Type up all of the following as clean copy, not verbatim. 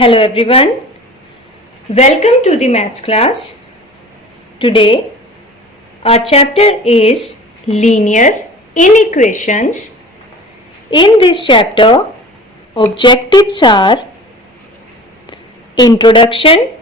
Hello everyone, welcome to the maths class. Today our chapter is linear inequations. In this chapter objectives are introduction,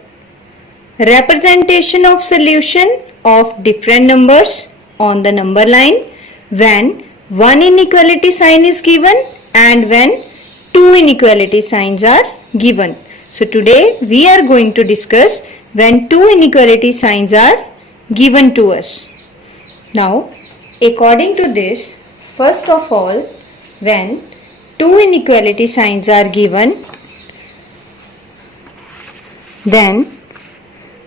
representation of solution of different numbers on the number line when one inequality sign is given and when two inequality signs are given. So today we are going to discuss when two inequality signs are given to us. Now according to this, first of all, when two inequality signs are given, then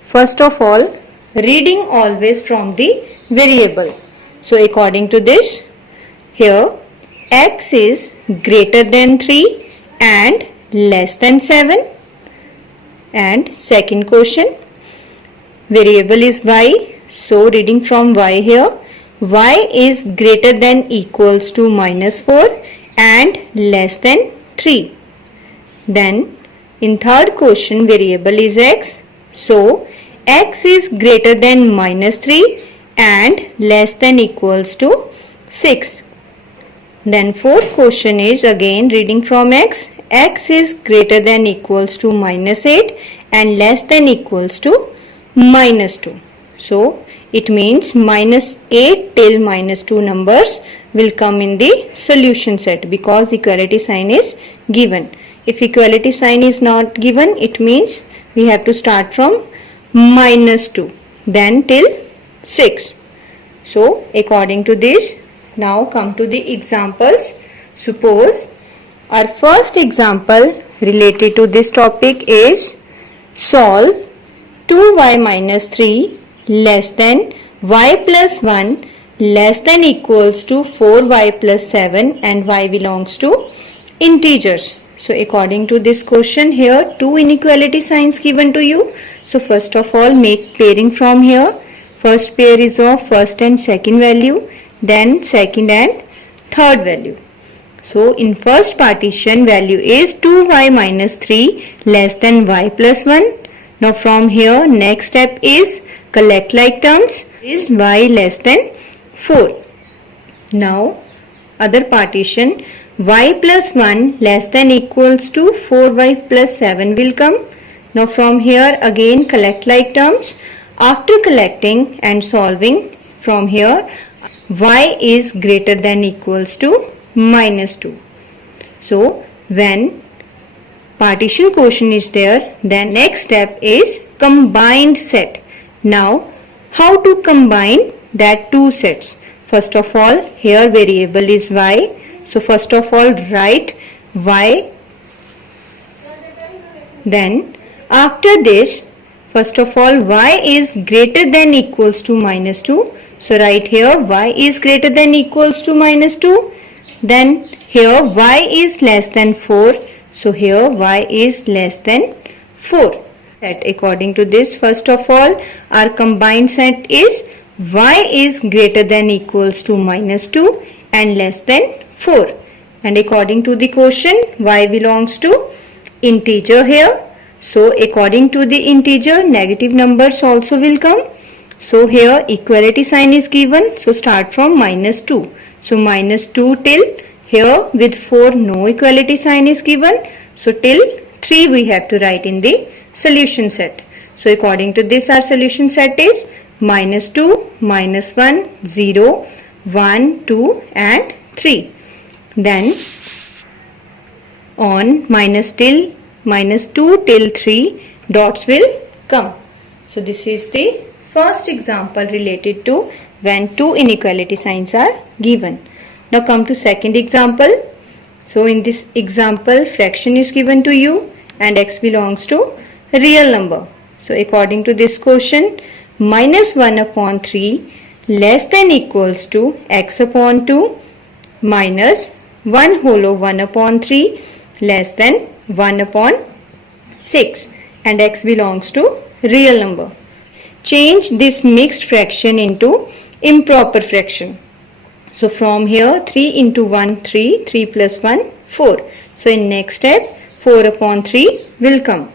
first of all reading always from the variable. So according to this, here x is greater than 3 and less than 7, and second question, variable is y. So reading from y here, y is greater than equals to -4 and less than 3. Then in third question, variable is x. So x is greater than -3 and less than equals to 6. Then fourth question is again reading from x. X is greater than equals to -8 and less than equals to -2. So it means -8 till -2 numbers will come in the solution set because equality sign is given. If equality sign is not given, it means we have to start from -2 then till 6. So according to this, now come to the examples. Suppose our first example related to this topic is solve 2y minus 3 less than y plus 1 less than equals to 4y plus 7 and y belongs to integers. So according to this question, here two inequality signs given to you. So first of all make pairing from here. First pair is of first and second value, then second and third value. So in first partition value is 2y minus 3 less than y plus 1. Now from here next step is collect like terms is y less than 4. Now other partition y plus 1 less than equals to 4y plus 7 will come. Now from here again collect like terms. After collecting and solving from here, y is greater than equals to -2. So when partition quotient is there, then next step is combined set. Now how to combine that two sets? First of all, here variable is y. So first of all write y. Then after this, first of all y is greater than equals to -2. So write here y is greater than equals to -2. Then here y is less than 4. So here y is less than 4. That according to this, first of all our combined set is y is greater than equals to -2 and less than 4. And according to the quotient, y belongs to integer here. So according to the integer, negative numbers also will come. So here equality sign is given. So start from -2. So -2 till here with 4 no equality sign is given. So till 3 we have to write in the solution set. So according to this our solution set is -2, -1, 0, 1, 2 and 3. Then on -2 till 3 dots will come. So this is the first example related to when two inequality signs are given. Now come to second example. So in this example fraction is given to you and x belongs to real number. So according to this quotient, -1 upon 3 less than equals to x upon 2 minus 1 whole of 1 upon 3 less than 1 upon 6 and x belongs to real number. Change this mixed fraction into improper fraction. So from here 3 into 1 3, 3 plus 1 4. So in next step 4 upon 3 will come.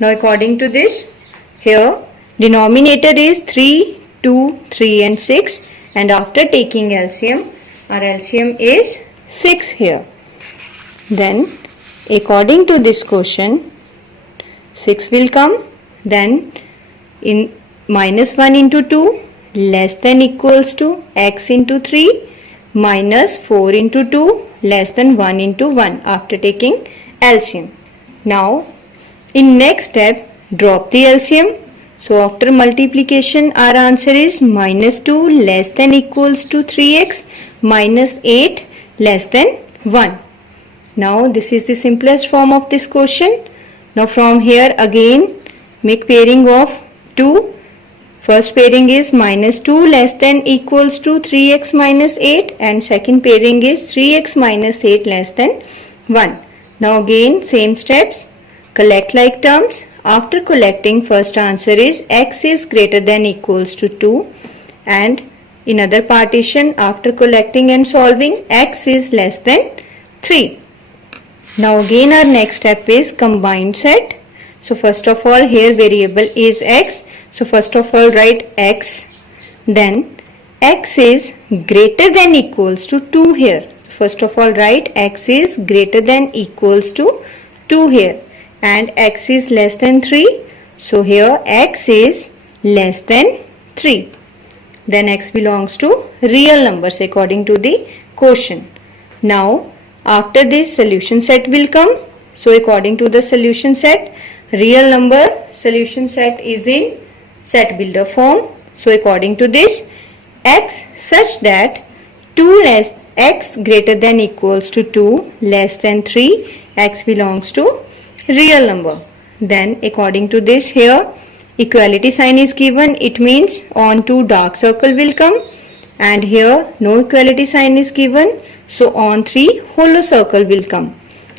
Now according to this, here denominator is 3, 2, 3 and 6, and after taking LCM, our LCM is 6 here. Then according to this question, 6 will come. Then in minus 1 into 2 less than equals to x into 3 minus 4 into 2 less than 1 into 1 after taking LCM. Now in next step, drop the LCM. So after multiplication, our answer is minus 2 less than equals to 3x minus 8 less than 1. Now this is the simplest form of this question. Now from here again make pairing of 2. First pairing is minus 2 less than equals to 3x minus 8, and second pairing is 3x minus 8 less than 1. Now again same steps, collect like terms. After collecting, first answer is x is greater than equals to 2, and in other partition after collecting and solving, x is less than 3. Now again our next step is combined set. So first of all here variable is x. So first of all write x, then x is greater than equals to 2 here. First of all write x is greater than equals to 2 here, and x is less than 3. So here x is less than 3. Then x belongs to real numbers according to the question. Now after this solution set will come. So according to the solution set, real number solution set is in set builder form. So according to this, x such that 2 less x greater than equals to 2 less than 3, x belongs to real number. Then according to this, here equality sign is given, it means on 2 dark circle will come, and here no equality sign is given, so on 3 hollow circle will come,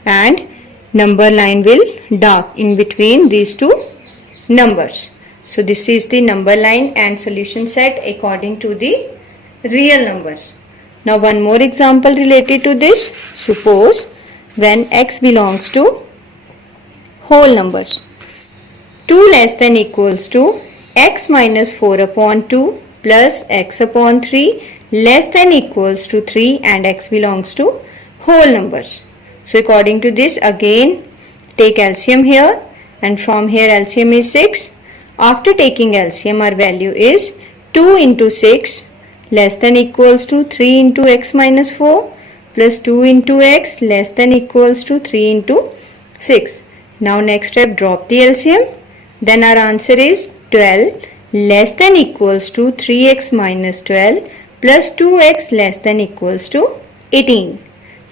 and number line will dark in between these two numbers. So this is the number line and solution set according to the real numbers. Now one more example related to this. Suppose when x belongs to whole numbers, 2 less than equals to x minus 4 upon 2 plus x upon 3 less than equals to 3, and x belongs to whole numbers. So according to this, again take LCM here, and from here LCM is 6. After taking LCM, our value is 2 into 6 less than equals to 3 into x minus 4 plus 2 into x less than equals to 3 into 6. Now next step, drop the LCM. Then our answer is 12 less than equals to 3x minus 12 plus 2x less than equals to 18.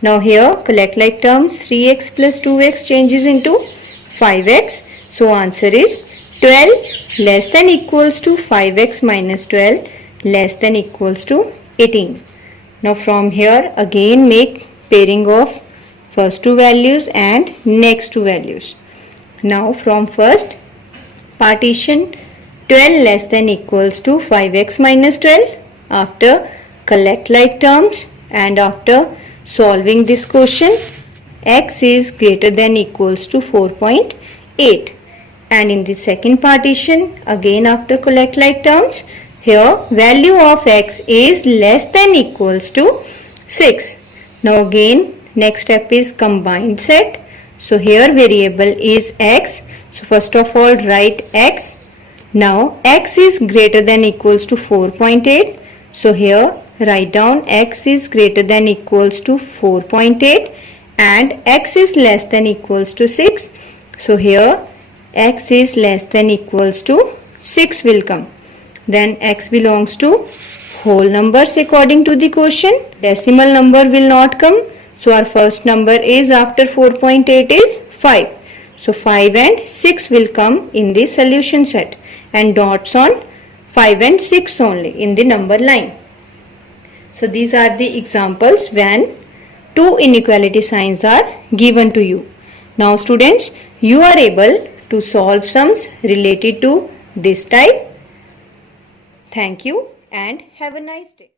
Now here collect like terms, 3x plus 2x changes into 5x. So answer is 12 less than equals to 5x minus 12 less than equals to 18. Now from here again make pairing of first two values and next two values. Now from first partition, 12 less than equals to 5x minus 12. After collect like terms and after solving this question, x is greater than equals to 4.8. And in the second partition, again after collect like terms, here value of x is less than equals to 6. Now again next step is combined set. So here variable is x. So first of all write x. Now x is greater than equals to 4.8. So here write down x is greater than equals to 4.8 and x is less than equals to 6. So here x is less than equals to 6 will come. Then x belongs to whole numbers according to the question. Decimal number will not come. So our first number is after 4.8 is 5. So 5 and 6 will come in the solution set and dots on 5 and 6 only in the number line. So these are the examples when two inequality signs are given to you. Now students, you are able to solve sums related to this type. Thank you and have a nice day.